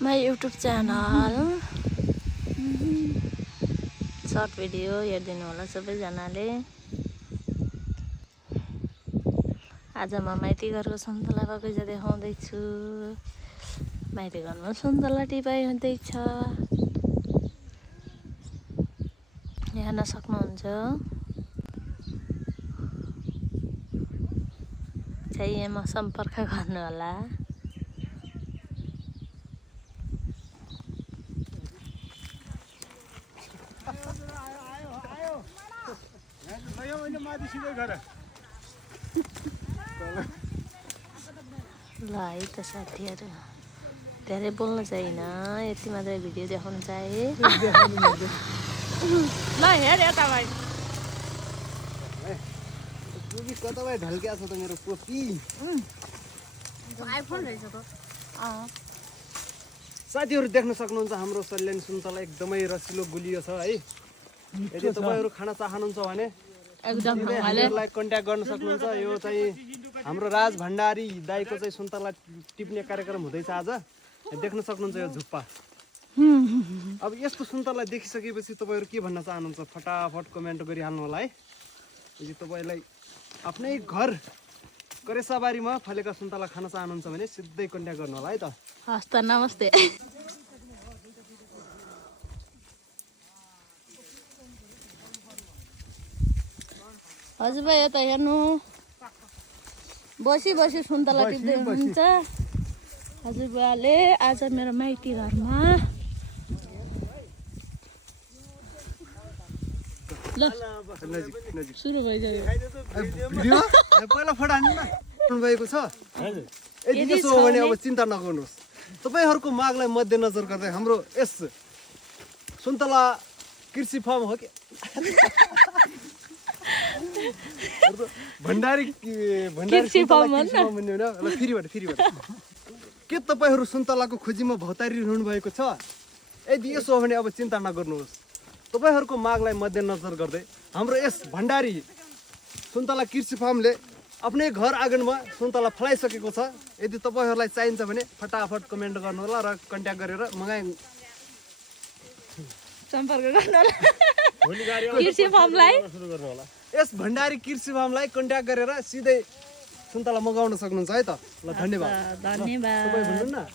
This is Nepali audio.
My YouTube channel short video हेर्दिनु होला सबैजनाले। आज म माइती घरको सुन्तला बगैँचा देखाउँदैछु। माइती घरमा सुन्तला टिपाइ हुँदैछ, हेर्न सक्नुहुन्छ। चाहिएमा सम्पर्क गर्नु होला। ल है त साथीहरू, धेरै बोल्न छैन, यति मात्रै भिडियो देखाउन चाहे। ल हेर यता भाइ, टोपी कता भाइ ढल्किया छ त मेरो टोपी। आइफोन रहेछ त। साथीहरू देख्न सक्नुहुन्छ हाम्रो सल्यान सुन्तला एकदमै रसिलो गुलियो छ है। यदि तपाईँहरू खान चाहनुहुन्छ भने एकदम हामीहरूलाई कन्ट्याक्ट गर्न सक्नुहुन्छ। यो चाहिँ हाम्रो राज भण्डारी दाइको चाहिँ सुन्तला टिप्ने कार्यक्रम हुँदैछ आज। देख्न सक्नुहुन्छ यो झुप्पा। अब यस्तो सुन्तला देखिसकेपछि तपाईँहरू के भन्न चाहनुहुन्छ फटाफट कमेन्ट गरिहाल्नु होला है। यदि तपाईँलाई आफ्नै घर करेसाबारीमा फलेका सुन्तला खान चाहनुहुन्छ भने सिधै कन्ट्याक्ट गर्नु होला है त। हस् त, नमस्ते। हजुरबा यता हेर्नु, बसी बसी सुन्तला टिप्दै हुनुहुन्छ हजुरबाले आज मेरो माइती घरमा। ल सुरु भइसक्यो। पहिला फटा हान्नु न भएको छ। यदि यसो हो भने अब चिन्ता नगर्नुहोस्। तपाईँहरूको मागलाई मध्यनजर गर्दै हाम्रो यस सुन्तला कृषि फार्म हो कि भण्डारी सुन्तला कृषि फार्म भन्ने होइन। ल फेरिबाट के तपाईँहरू सुन्तलाको खोजीमा भौतारिरहनु भएको छ? यदि यसो हो भने अब चिन्ता नगर्नुहोस्। तपाईँहरूको मागलाई मध्यनजर गर्दै हाम्रो यस भण्डारी सुन्तला कृषि फार्मले आफ्नै घर आँगनमा सुन्तला फलाइसकेको छ। यदि तपाईँहरूलाई चाहिन्छ भने फटाफट कमेन्ट गर्नु होला र कन्ट्याक्ट गरेर सम्पर्क गर्नु होला कृषि फार्मलाई। यस भण्डारी कृषि फार्मलाई कन्ट्याक्ट गरेर सिधै सुन्तला मगाउन सक्नुहुन्छ है त। ल धन्यवाद। धन्यवाद। तपाईँ भन्नु न।